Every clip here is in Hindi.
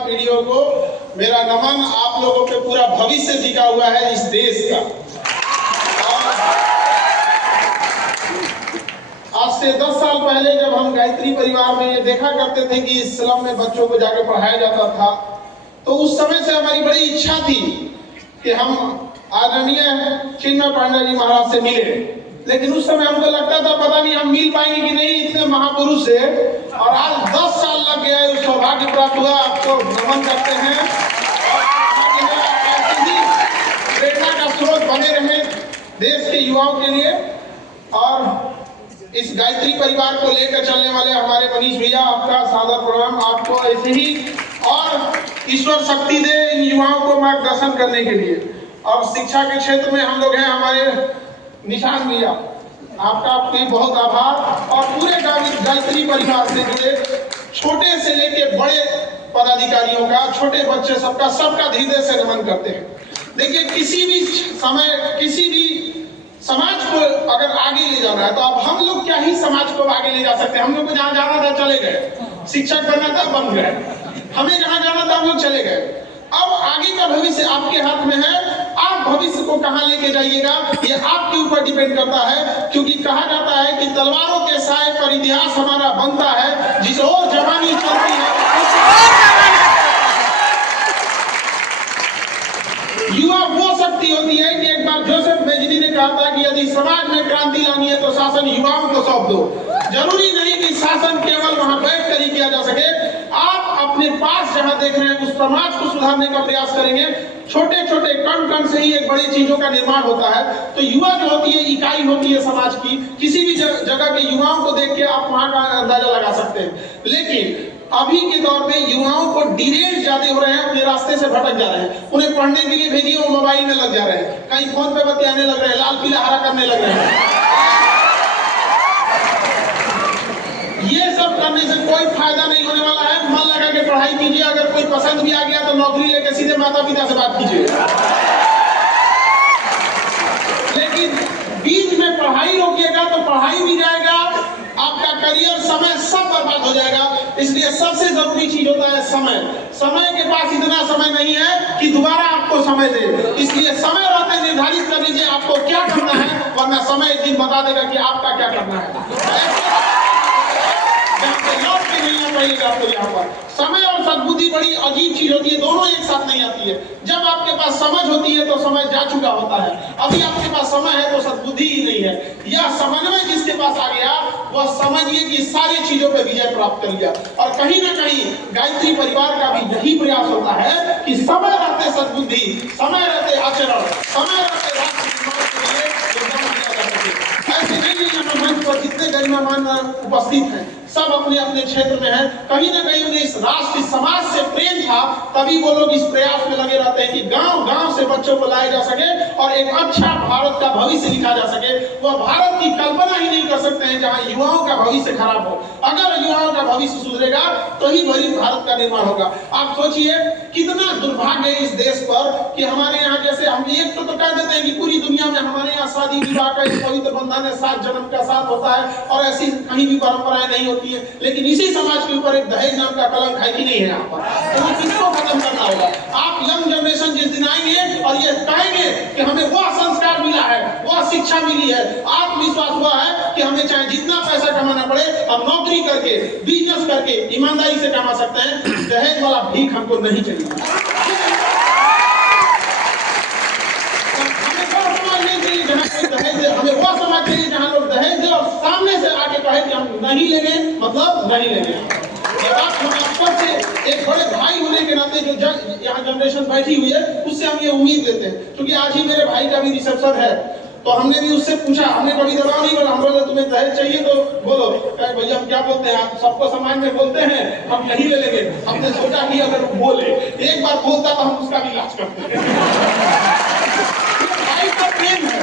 पीढ़ियों को मेरा नमन। आप लोगों पे पूरा भविष्य टिका हुआ है इस देश का। आज से 10 साल पहले जब हम गायत्री परिवार में ये देखा करते थे कि इस स्लम में बच्चों को जाकर पढ़ाया जाता था, तो उस समय से हमारी बड़ी इच्छा थी कि हम आदरणीय चिन्मय पांडे जी महाराज से मिले। लेकिन उस समय हमको लगता था पता नहीं हम मिल पाएंगे कि नहीं, इतने महापुरुष है। और आज 10 साल लग गया है, सौभाग्य प्राप्त हुआ। आपको नमन करते हैं प्रेरणा का स्रोत बने रहे देश के युवाओं के लिए। और इस गायत्री परिवार को लेकर चलने वाले हमारे मनीष भैया, आपका सादर प्रणाम। आपको ऐसे ही और ईश्वर शक्ति दे इन युवाओं को मार्गदर्शन करने के लिए। और शिक्षा के क्षेत्र में हम लोग हैं, हमारे निशान भैया, आपका भी बहुत आभार। और पूरे गायत्री परिवार से जुड़े छोटे से लेके बड़े पदाधिकारियों का, छोटे बच्चे सबका हृदय से नमन करते हैं। देखिए, किसी भी समय किसी भी समाज को अगर आगे ले जाना है तो अब हम लोग क्या ही समाज को आगे ले जा सकते हैं। हम लोग को जहाँ जाना था चले गए, शिक्षक बनना था बन गए, हमें जहाँ जाना था हम लोग चले गए। अब आगे का भविष्य आपके हाथ में है। आप भविष्य को कहाँ लेके जाइएगा ये आपके ऊपर डिपेंड करता है। क्योंकि कहा जाता है कि तलवारों के साए पर इतिहास हमारा बनता है, जिस ओर जवानी चलती है युवा वो शक्ति होती है कि एक बार जोसेफ मेजनी ने कहा था कि यदि समाज में क्रांति लानी है तो शासन युवाओं को सौंप दो। जरूरी नहीं कि शासन केवल वहां बैठ कर ही किया जा सके। आप अपने पास जहां देख रहे हैं उस समाज को सुधारने का प्रयास करेंगे। छोटे छोटे कण कण से ही एक बड़ी चीजों का निर्माण होता है। तो युवा जो होती है इकाई होती है समाज की। किसी भी जगह के युवाओं को देख के आप वहां का अंदाजा लगा सकते हैं। लेकिन अभी के दौर में युवाओं को डिरेल ज्यादा हो रहे हैं, अपने रास्ते से भटक जा रहे हैं। उन्हें पढ़ने के लिए भेजिए, वो मोबाइल में लग जा रहे हैं, कहीं फोन पे बतियाने लग रहे हैं, लाल पीला हरा करने लग रहे हैं। ये सब करने से कोई फायदा नहीं होने वाला है। मन लगा के पढ़ाई कीजिए। अगर कोई पसंद भी आ गया तो नौकरी लेके सीधे माता पिता से बात कीजिए। लेकिन बीच में पढ़ाई रोकिएगा तो पढ़ाई भी जाएगा, आपका करियर, समय सब बर्बाद हो जाएगा। इसलिए सबसे जरूरी चीज होता है समय। समय के पास इतना समय नहीं है कि दोबारा आपको समय दे। इसलिए समय रहते निर्धारित कर लीजिए आपको क्या करना है, वरना समय एक दिन बता देगा कि आपका क्या करना है। लौट के नहीं आ पाइएगा आपको यहाँ पर। समय और सद्बुद्धि बड़ी अजीब चीज होती है, दोनों एक साथ नहीं आती है। जब आपके पास समझ होती है तो समय जा चुका होता है। अभी आपके पास समय है तो सद्बुद्धि ही नहीं है। यह समन्वय जिसके पास आ गया वह समझिए कि सारी चीजों पर विजय प्राप्त कर लिया। और कहीं ना कहीं गायत्री परिवार का भी यही प्रयास होता है कि समय रहते सद्बुद्धि, समय रहते आचरण, समय रहते राष्ट्र निर्माण के लिए योगदान दिया जा सके। ऐसे नहीं मंच पर जितने गणमान्य उपस्थित हैं सब अपने अपने क्षेत्र में हैं। कहीं ना कहीं उन्हें इस राष्ट्र समाज से प्रेम था, तभी वो लोग इस प्रयास में लगे रहते हैं कि गांव गांव से बच्चों को लाया जा सके और एक अच्छा भारत का भविष्य लिखा जा सके। वह भारत की कल्पना ही नहीं कर सकते हैं जहां युवाओं का भविष्य खराब हो। अगर युवाओं का भविष्य सुधरेगा तो ही भारत का निर्माण होगा। आप सोचिए कितना दुर्भाग्य है इस देश पर कि हमारे यहाँ जैसे हम एक तो कह देते हैं कि पूरी दुनिया में हमारे यहाँ शादी विवाह का एक पवित्र बंधन है, 7 जन्म का साथ होता है और ऐसी कहीं भी परंपराएं नहीं होती है। लेकिन इसी समाज के ऊपर एक दहेज नाम का कलंक है कि नहीं है यहाँ पर। तो वो किसको खत्म करना होगा? आप यंग जनरेशन जिस दिन आएंगे और ये कहेंगे कि हमें वह संस्कार मिला है, वह शिक्षा मिली है, आत्मविश्वास हुआ है कि हमें चाहे जितना पैसा कमाना पड़े हम नौकरी करके, बिजनेस करके ईमानदारी से कमा सकते हैं। दहेज वाला भीख हमको नहीं चाहिए। हमें वो समाज चाहिए जहां लोग दहेज दे और सामने से आके कहे कि हम नहीं लेंगे, मतलब नहीं लेंगे। ये बात हम सबसे एक बड़े भाई होने के नाते जो यहाँ जनरेशन बैठी हुई है उससे हम ये उम्मीद लेते हैं। क्योंकि आज ही मेरे भाई का भी रिसेप्शन है तो हमने भी उससे पूछा, हमने कभी दबाव नहीं बोला। हम बोले तुम्हें दहेज चाहिए तो बोलो। कहे भैया हम क्या बोलते हैं, आप सबको समाज में बोलते हैं हम नहीं ले लेंगे। हमने सोचा कि अगर बोले एक बार बोलता तो हम उसका भी इलाज करते हैं। भाई का प्रेम है,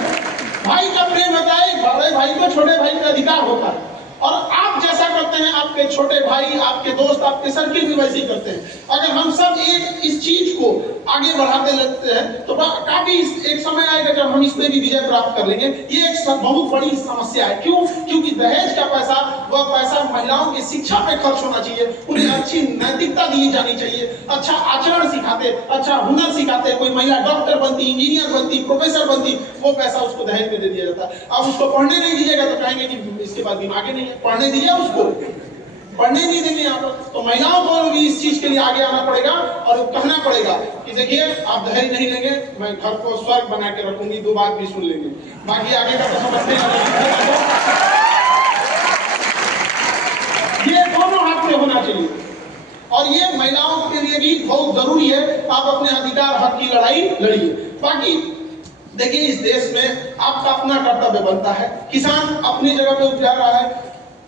भाई का प्रेम होता है। बड़े भाई को छोटे भाई का अधिकार होता है और आप जैसा करते हैं आपके छोटे भाई, आपके दोस्त, आपके सर्किल भी वैसे ही करते हैं। अगर हम सब एक इस चीज को आगे बढ़ाते लगते हैं तो काफी एक समय आएगा जब हम इसमें भी विजय प्राप्त कर लेंगे। ये एक बहुत बड़ी समस्या है। क्यों? क्योंकि दहेज का पैसा, वह पैसा महिलाओं की शिक्षा पे खर्च होना चाहिए, उन्हें अच्छी नैतिकता दी जानी चाहिए, अच्छा आचरण सिखाते, अच्छा हुनर सिखाते, कोई महिला डॉक्टर बनती, इंजीनियर बनती, प्रोफेसर बनती, वो पैसा उसको दहेज में दे दिया जाता है। अब उसको पढ़ने नहीं दीजिएगा तो कहेंगे कि इसके बाद दिमाग नहीं है, पढ़ने दीजिए, उसको पढ़ने नहीं देंगे यहाँ पर। तो महिलाओं को भी इस चीज के लिए आगे आना पड़ेगा और कहना पड़ेगा कि देखिए आप दहेज नहीं लेंगे, मैं घर को स्वर्ग बना के रखूंगी, 2 बात भी सुन लेंगे, बाकी आगे का तो समझते हैं। ये दोनों हाथ में होना चाहिए और ये महिलाओं के लिए भी बहुत जरूरी है। आप अपने अधिकार हक की लड़ाई लड़िए। बाकी देखिए इस देश में आपका अपना कर्तव्य बनता है। किसान अपनी जगह पे उपजा रहा है,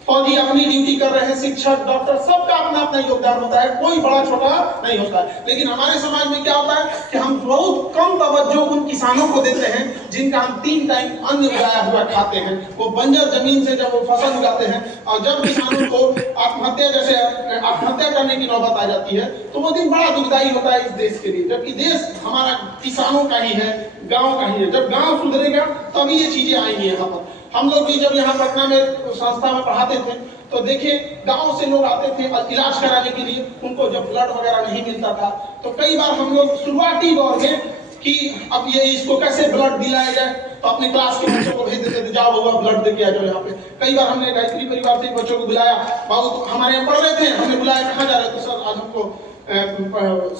फौजी अपनी ड्यूटी कर रहे हैं, शिक्षक, डॉक्टर, सबका अपना अपना योगदान होता है, कोई बड़ा छोटा नहीं होता है। लेकिन हमारे समाज में क्या होता है कि हम बहुत कम तवज्जो उन किसानों को देते हैं जिनका हम 3 टाइम अन्न उगाया हुआ खाते हैं। वो बंजर जमीन से जब वो फसल उगाते हैं और जब किसानों को आत्महत्या करने की नौबत आ जाती है तो वो दिन बड़ा दुखदायी होता है इस देश के लिए, जबकि देश हमारा किसानों का ही है, गाँव का ही है। जब गाँव सुधरेगा तभी ये चीजें आएंगी। यहाँ पर हम लोग भी जब यहाँ पटना में संस्था में पढ़ाते थे तो देखिए गांव से लोग आते थे इलाज कराने के लिए, उनको जब ब्लड वगैरह नहीं मिलता था तो कई बार हम लोग शुरुआती दौर में कि अब ये इसको कैसे ब्लड दिलाया जाए तो अपने क्लास के बच्चों को भेज देते थे, जाओ बाबा ब्लड दे के आ जाओ यहाँ पे। कई बार हमने गायत्री परिवार से बच्चों को बुलाया, बाबू हमारे यहाँ पढ़ रहे थे, हमने बुलाया कहाँ जा रहे थे, सर आज हमको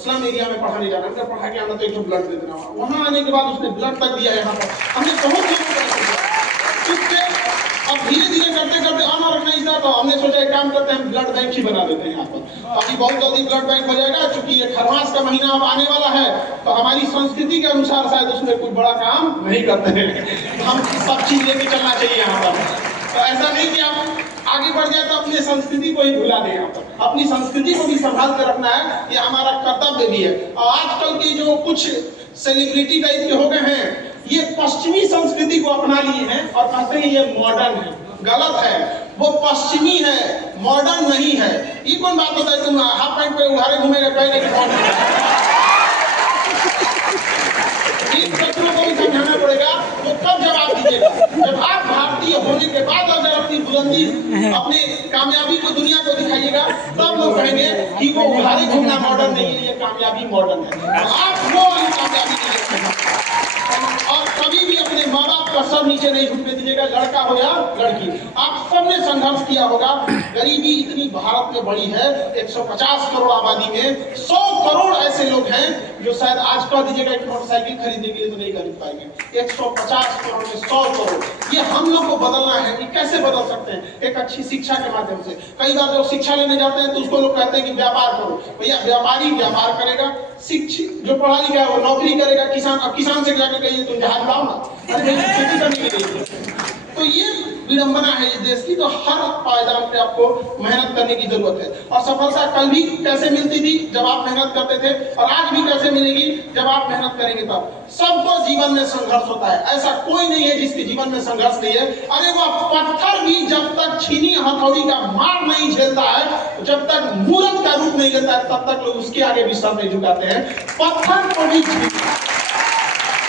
स्लम एरिया में पढ़ाने जाना है, पढ़ा के आना तो एक ब्लड दे देना। वहाँ आने के बाद उसने ब्लड तक दिया यहाँ पर। हमने बहुत अब धीरे धीरे करते करते आना रखना ही था, तो हमने सोचा एक काम करते हैं, ब्लड बैंक ही बना देते हैं यहाँ पर। अभी बहुत जल्दी ब्लड बैंक हो जाएगा, क्योंकि ये खरमास का महीना अब आने वाला है तो हमारी संस्कृति के अनुसार शायद उसमें कोई बड़ा काम नहीं करते हैं। हम सब चीज लेके चलना चाहिए यहाँ पर। तो ऐसा नहीं कि आप आगे बढ़ जाए तो अपनी संस्कृति को ही भुला दें। यहाँ पर अपनी संस्कृति को भी संभाल कर रखना है, ये हमारा कर्तव्य भी है। और आजकल की जो कुछ सेलिब्रिटी टाइप के हो गए हैं, ये पश्चिमी संस्कृति को अपना लिए हैं और कहते हैं ये मॉडर्न है। गलत है, वो पश्चिमी है, मॉडर्न नहीं है। ये कौन बात होता है, तुम हाफ पैंट पे उघारे घूमेगा कहेंगे कि मॉडर्न है। इन बच्चों को भी समझाना पड़ेगा। तो कब जवाब दीजिएगा जब आप भारतीय होने के बाद अगर अपनी बुलंदी, अपनी कामयाबी को दुनिया को दिखाइएगा, तब लोग कहेंगे कि वो उघारे घूमना मॉडर्न नहीं है, ये कामयाबी मॉडर्न है। आप वो कामयाबी नहीं, और कभी भी अपने माँ बाप का सर नीचे नहीं झुकने दीजिएगा, लड़का हो या लड़की। आप सबने संघर्ष किया होगा। गरीबी इतनी भारत में बढ़ी है, 150 करोड़ आबादी में 100 करोड़ ऐसे लोग हैं जो शायद आज कह दीजिएगा एक मोटरसाइकिल खरीदने के लिए तो नहीं खरीद पाएंगे। 150 करोड़ में 100 करोड़, ये हम लोग को बदलना है। ये कैसे बदल सकते हैं? एक अच्छी शिक्षा के माध्यम से। कई बार जब शिक्षा लेने जाते हैं तो उसको लोग कहते हैं कि व्यापार करो। भैया व्यापारी व्यापार करेगा, शिक्षित जो पढ़ा लिखा है वो नौकरी करेगा। किसान, अब किसान से जाकर कहिए तुम जहाज लाओ ना, अरे भाई खेती करने के लिए। तो ये विडंबना है इस देश की। तो हर पायदान पे आपको मेहनत करने की जरूरत है। और सफलता कल भी कैसे मिलती थी जब आप मेहनत करते थे, और आज भी कैसे मिलेगी जब आप मेहनत करेंगे तब। सबको जीवन में संघर्ष होता है, ऐसा कोई नहीं है जिसके जीवन में संघर्ष नहीं है। अरे वो पत्थर भी जब तक छीनी हथौड़ी का मार नहीं झेलता है, जब तक मूर्त का रूप नहीं लेता है, तब तक लोग उसके आगे भी सर नहीं झुकाते हैं। पत्थर को भी,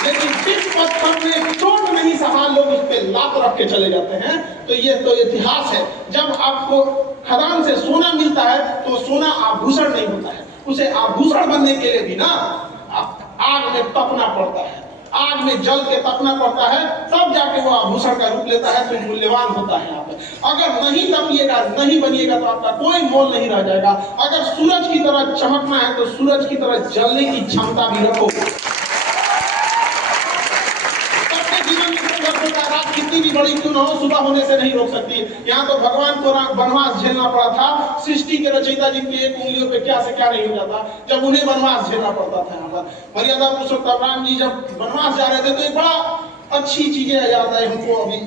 लेकिन जिस पत्थर में चोट नहीं सहा लोग उस पे लात रख के चले जाते हैं। तो ये तो इतिहास है। जब आपको खदान से सोना मिलता है तो सोना आभूषण नहीं होता है, उसे आभूषण बनने के लिए भी ना आग में तपना पड़ता है, आग में जल के तपना पड़ता है, तब जाके वो आभूषण का रूप लेता है, तो मूल्यवान होता है। यहाँ पर अगर नहीं तपिएगा, नहीं बनिएगा तो आपका कोई मोल नहीं रह जाएगा। अगर सूरज की तरह चमकना है तो सूरज की तरह जलने की क्षमता भी रखो। रात कितनी भी बड़ी क्यों ना हो, सुबह होने से नहीं रोक सकती। यहाँ तो भगवान को वनवास झेलना पड़ा था। सृष्टि के रचयिता जिनकी एक उंगलियों पे क्या से क्या नहीं हो जाता, जब उन्हें वनवास झेलना पड़ता था। यहाँ पर मर्यादा पुरुषोत्तम राम जी जब वनवास जा रहे थे तो एक बड़ा अच्छी चीजें याद आई हमको। अभी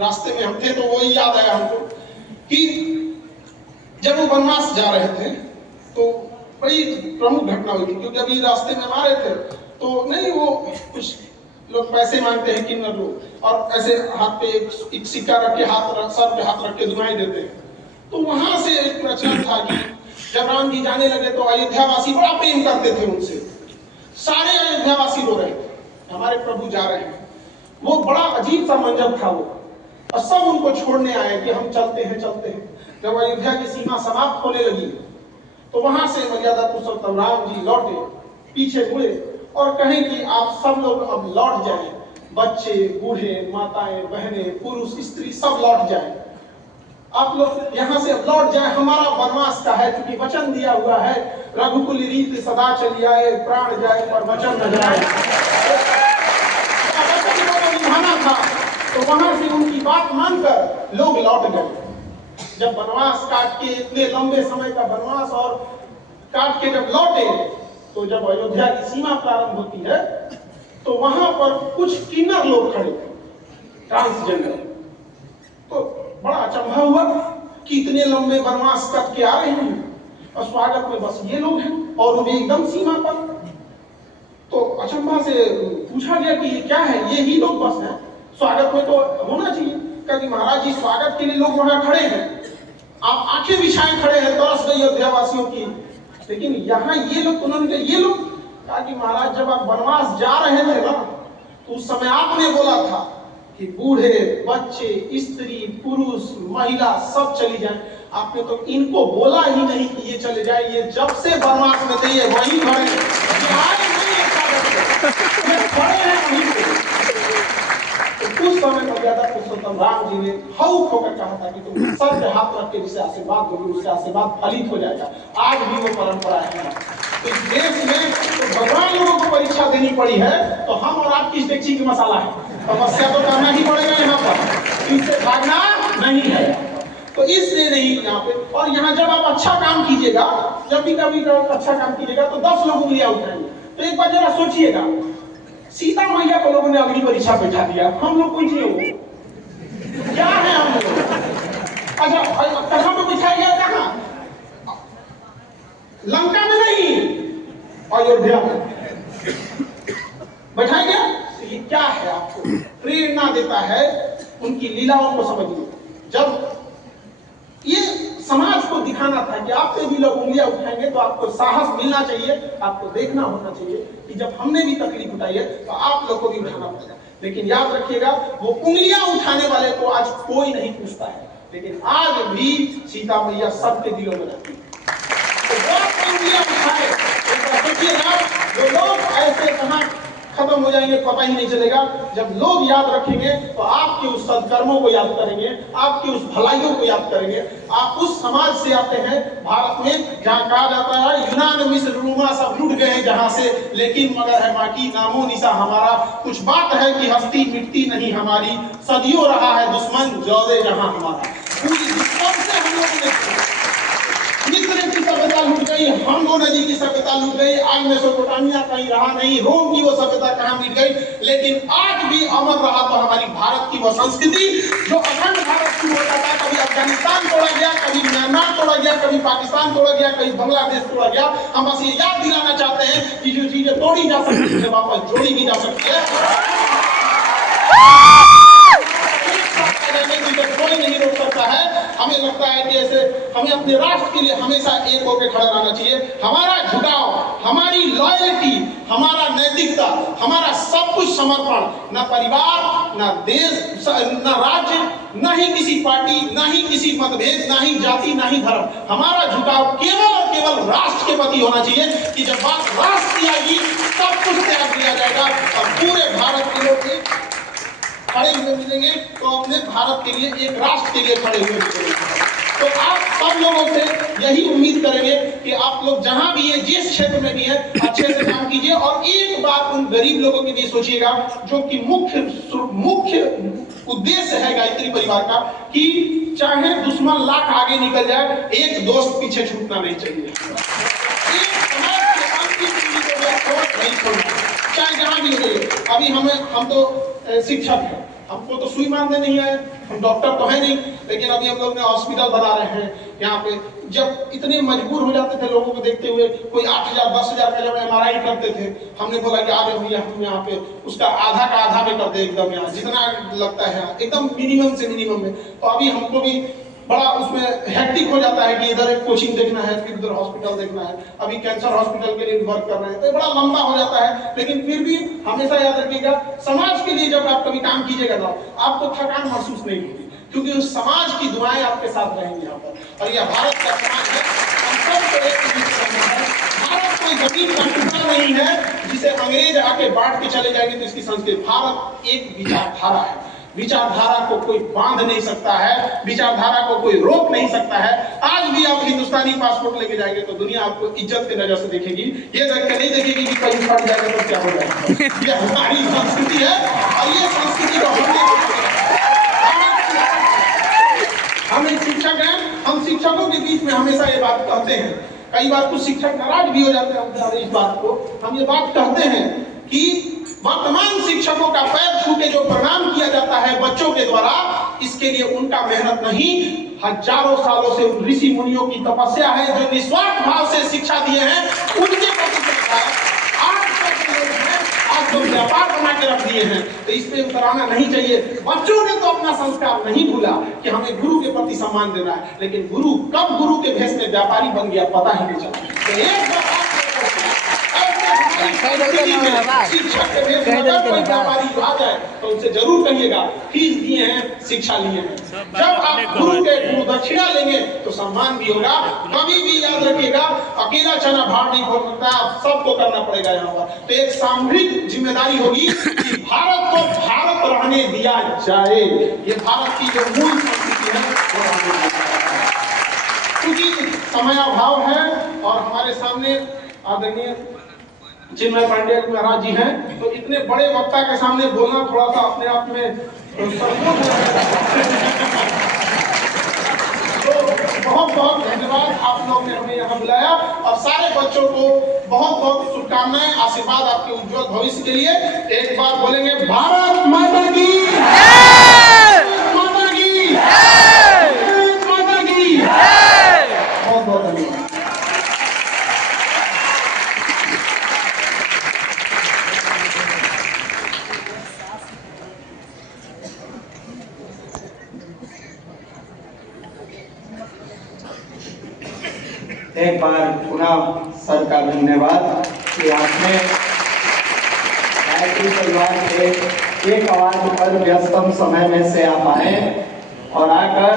रास्ते में हम थे तो वही याद आया हमको कि जब वो वनवास जा रहे थे तो बड़ी प्रमुख घटना हुई थी। क्योंकि अभी रास्ते में हमारे थे तो नहीं, वो कुछ लोग पैसे मांगते हैं किन्नर लोग, और ऐसे हाथ पे एक सिक्का रख के सर पे हाथ रख के दुआएं देते हैं। तो वहां से एक प्रचलन था कि जब राम जी जाने लगे तो अयोध्या वासी बड़ा प्रेम करते थे उनसे। सारे अयोध्यावासी रो रहे थे, हमारे प्रभु जा रहे हैं। वो बड़ा अजीब सा मंजर था वो, और सब उनको छोड़ने आए कि हम चलते हैं चलते हैं। जब अयोध्या की सीमा समाप्त होने लगी तो वहां से मर्यादा पुरुषोत्तम राम जी लौटे, पीछे मुड़े और कहें कि आप सब लोग अब लौट जाएं, बच्चे, बूढ़े, माताएं, बहनें, पुरुष, स्त्री सब लौट जाएं, आप लोग यहाँ से लौट जाए, हमारा वनवास का है, क्योंकि वचन दिया हुआ है, रघुकुल रीत सदा चली आए, प्राण जाए पर वचन न जाए। वचन को निभाना था, तो वहां से उनकी बात मानकर लोग लौट गए। जब वनवास काट के, इतने लंबे समय का वनवास और काट के जब लौटे, तो जब अयोध्या की सीमा प्रारंभ होती है तो वहां पर कुछ किन्नर लोग खड़े थे, ट्रांसजेंडर। तो बड़ा अचंभा हुआ कि इतने लंबे वनवास कट के आ रहे हैं और स्वागत में बस ये लोग हैं और वो भी एकदम सीमा पर। तो अचंभा से पूछा गया कि ये क्या है, ये ही लोग बस हैं, स्वागत में तो होना चाहिए। कहा महाराज जी स्वागत के लिए लोग वहां खड़े हैं, आप आंखें बिछाए खड़े हैं, तरस गई अयोध्यावासियों की, लेकिन यहाँ ये लोग, उन्होंने ये लोग कहा कि महाराज जब आप वनवास जा रहे थे ना, तो उस समय आपने बोला था कि बूढ़े, बच्चे, स्त्री, पुरुष, महिला सब चली जाएं। आपने तो इनको बोला ही नहीं कि ये चले जाए, ये जब से वनवास में थे ये वहीं खड़े हैं, खड़े हैं वहीं पे। तो उस समय मर्यादा पुरुषोत्तम राम जी ने हौक होकर कहा था कि तुम सर पे हाथ रख के जिसे आशीर्वाद दोगे उसका आशीर्वाद फलित हो जाएगा। आज भी वो परंपरा है। इस देश में तो भगवान लोगों को परीक्षा देनी पड़ी है, तो हम और आप किस डेक्ची की मसाला है, तपस्या तो करना ही पड़ेगा यहाँ पर, इससे भागना नहीं है। तो इसलिए नहीं यहाँ पे। और यहाँ जब आप अच्छा काम कीजिएगा, जब भी कभी अच्छा काम कीजिएगा तो 10 लोग उंगलियां उठाएंगे। तो एक बार जरा सोचिएगा, सीता मैया को लोगों ने अग्नि परीक्षा बैठा दिया, हम लोग पूछिए वो क्या है हम लोग? अच्छा कहाँ पे बिठाया गया? कहाँ? लंका में नहीं, अयोध्या में बैठाया गया। तो ये क्या है? आपको प्रेरणा देता है उनकी लीलाओं को समझिए। जब ये समाज को दिखाना था कि आप पे भी लोग उंगलियां उठाएंगे तो आपको साहस मिलना चाहिए, आपको देखना होना चाहिए कि जब हमने भी तकलीफ उठाई है तो आप लोग को भी उठाना पड़ेगा। लेकिन याद रखिएगा, वो उंगलियां उठाने वाले को आज कोई नहीं पूछता है, लेकिन आज भी सीता मैया सबके दिलों में रहती है। तो वो उंगलियां उठाए, सोचिएगा जो लोग ऐसे कहां खत्म हो जाएंगे पता ही नहीं चलेगा। जब लोग याद रखेंगे तो आपके उस सद्कर्मों को याद करेंगे, आपकी उस भलाइयों को याद करेंगे। आप उस समाज से आते हैं भारत में जहाँ कहा जाता है यूनान, मिस्र, रोमा सब लुट गए हैं जहाँ से, लेकिन मगर है बाकी नामो निशा हमारा। कुछ बात है कि हस्ती मिटती नहीं हमारी, सदियों रहा है दुश्मन जौरे जहाँ हमारा। पूरी दुश्मन से हम लोग मिस्र की सभ्यता लूट गई, हंगो नदी की सभ्यता लूट गई, आज मेसोपोटामिया कहीं रहा नहीं, रोम की वो सभ्यता कहाँ मिट गई, लेकिन आज भी अमर रहा तो हमारी भारत की वो संस्कृति जो अखंड भारत की होता था। कभी अफगानिस्तान तोड़ा गया, कभी म्यांमार तोड़ा गया, कभी पाकिस्तान तोड़ा गया, कभी बांग्लादेश तोड़ा गया। हम बस ये याद दिलाना चाहते हैं कि जो चीजें तोड़ी जा सकती है वापस जोड़ी भी जा सकती है। कोई नहीं रोक सकता है। हमें लगता है कि ऐसे हमें अपने राष्ट्र के लिए हमेशा एक होकर खड़ा रहना चाहिए। हमारा झुकाव, हमारी लॉयल्टी, हमारा नैतिकता, हमारा सब कुछ समर्पण, न परिवार, न देश, न राज्य, न ही किसी पार्टी, न ही किसी मतभेद, न ही जाति, न ही धर्म। हमारा झुकाव केवल और केवल राष्ट्र के प्रति होना चाहिए कि जब बात राष्ट्र की आएगी सब कुछ त्याग दिया जाएगा और पूरे भारत के लोग खड़े हुए मिलेंगे तो अपने भारत के लिए, एक राष्ट्र के लिए खड़े हुए मिलेंगे। तो आप सब लोगों से यही उम्मीद करेंगे कि आप लोग जहां भी है, जिस क्षेत्र में भी है, अच्छे से काम कीजिए। और एक बात उन गरीब लोगों के लिए सोचिएगा जो कि मुख्य उद्देश्य है गायत्री परिवार का, कि चाहे दुश्मन लाख आगे निकल जाए, एक दोस्त पीछे छूटना नहीं चाहिए। एक समाज के अंतिम पीढ़ी को नहीं छोड़ना, चाहे जहां भी हो। अभी हम तो शिक्षक है, हमको तो सुई मारने नहीं आए, हम डॉक्टर तो है नहीं, लेकिन अभी हम लोग ने हॉस्पिटल बना रहे हैं यहाँ पे। जब इतने मजबूर हो जाते थे लोगों को देखते हुए, कोई 8,000 10,000 का जब MRI करते थे, हमने बोला कि आ जाओ भैया हम यहाँ पे उसका आधा का आधा में करते, एकदम यहाँ जितना लगता है एकदम मिनिमम से मिनिमम में। तो अभी हमको भी बड़ा उसमें हेक्टिक हो जाता है कि इधर एक कोचिंग देखना है, फिर उधर हॉस्पिटल देखना है, अभी कैंसर हॉस्पिटल के लिए वर्क कर रहे हैं, तो बड़ा लंबा हो जाता है। लेकिन फिर भी हमेशा याद रखिएगा, समाज के लिए जब आप कभी काम कीजिएगा ना, आपको थकान महसूस नहीं होगी, क्योंकि उस समाज की दुआएं आपके साथ रहेंगी यहाँ पर। और यह भारत का समाज है, हम सबको एक है। भारत कोई जमीन का टुकड़ा नहीं है जिसे अंग्रेज आके बांट के चले जाएंगे तो इसकी संस्कृति। भारत एक विचारधारा है, विचारधारा को कोई बांध नहीं सकता है, विचारधारा को कोई रोक नहीं सकता है। आज भी आप हिंदुस्तानी पासपोर्ट लेके जाएंगे तो दुनिया आपको इज्जत के नजर से देखेगी, ये देख के नहीं देखेगी कि कहीं फट जाएगा तो क्या हो जाएगा। ये हमारी संस्कृति है और ये संस्कृति को हम एक शिक्षक हैं, हम शिक्षकों के बीच में हमेशा ये बात कहते हैं। कई बार कुछ शिक्षक नाराज भी हो जाते हैं इस बात को। हम ये बात कहते हैं कि वर्तमान शिक्षकों का पैर छू के जो प्रणाम किया जाता है बच्चों के द्वारा, इसके लिए उनका मेहनत नहीं, हजारों सालों से ऋषि मुनियों की तपस्या है, जो निस्वार्थ भाव से शिक्षा दिए हैं उनके प्रति आज तो व्यापार बना के रख दिए हैं, तो इस पे उतराना नहीं चाहिए। बच्चों ने तो अपना संस्कार नहीं भूला कि हमें गुरु के प्रति सम्मान देना है, लेकिन गुरु कब गुरु के भेष में व्यापारी बन गया पता ही नहीं चला। तो एक शिक्षक के भेष में अगर कोई व्यापारी आ जाए तो उनसे जरूर कहिएगा फीस दिए हैं, शिक्षा लिए हैं। जब आप गुरु के गुरु दक्षिणा लेंगे तो सम्मान भी होगा। कभी भी याद रखिएगा, अकेला चना भार नहीं खोल सकता, सबको करना पड़ेगा यहाँ पर। तो एक सामूहिक जिम्मेदारी होगी कि भारत को भारत रहने दिया जाए। ये भारत की जो मूल संस्कृति है वो रहने दिया जाए। क्योंकि समयाभाव है और हमारे सामने आदरणीय चिन्मय पांडे महाराज जी हैं, तो इतने बड़े वक्ता के सामने बोलना थोड़ा सा अपने आप में संकोच तो बहुत बहुत धन्यवाद, आप लोग ने हमें यहाँ बुलाया और सारे बच्चों को बहुत बहुत शुभकामनाएं, आशीर्वाद आपके उज्जवल भविष्य के लिए। एक बार बोलेंगे भारत माता की जय, माता की जय, माता की जय। बहुत बहुत धन्यवाद। एक बार पुनः सर का धन्यवाद कि आपने गायत्री परिवार के एक आवाज पर व्यस्तम समय में से आप आए और आकर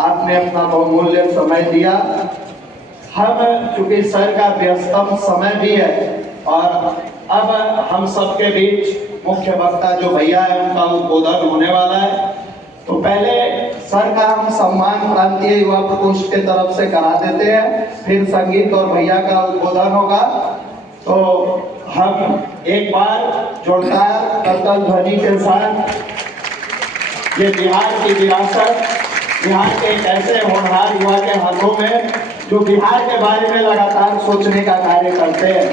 आपने अपना बहुमूल्य समय दिया। हम चूंकि सर का व्यस्तम समय भी है और अब हम सबके बीच मुख्य वक्ता जो भैया है उनका उद्बोधन होने वाला है, तो पहले सर का हम सम्मान प्रांतीय युवा प्रकोष्ठ के तरफ से करा देते हैं, फिर संगीत और भैया का उद्बोधन होगा। तो हम एक बार जोरदार करतल ध्वनि के साथ ये बिहार की विरासत, बिहार के एक ऐसे होनहार युवा के हाथों में जो बिहार के बारे में लगातार सोचने का कार्य करते हैं।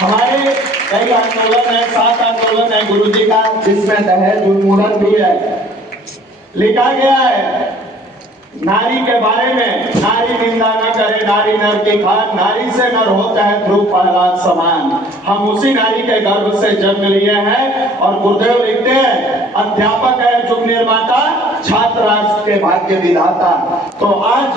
हमारे कई आंदोलन है, 7 आंदोलन है गुरुजी का, जिसमें दहेज उन्मूलन भी है। लिखा गया है नारी के बारे में, नारी निंदा न करे नारी नर की खान, नारी से नर होता है ध्रुव प्रहलाद समान। हम उसी नारी के गर्भ से जन्म लिए हैं और गुरुदेव लिखते हैं अध्यापक है युग निर्माता, छात्र राष्ट्र के भाग्य विधाता। तो आज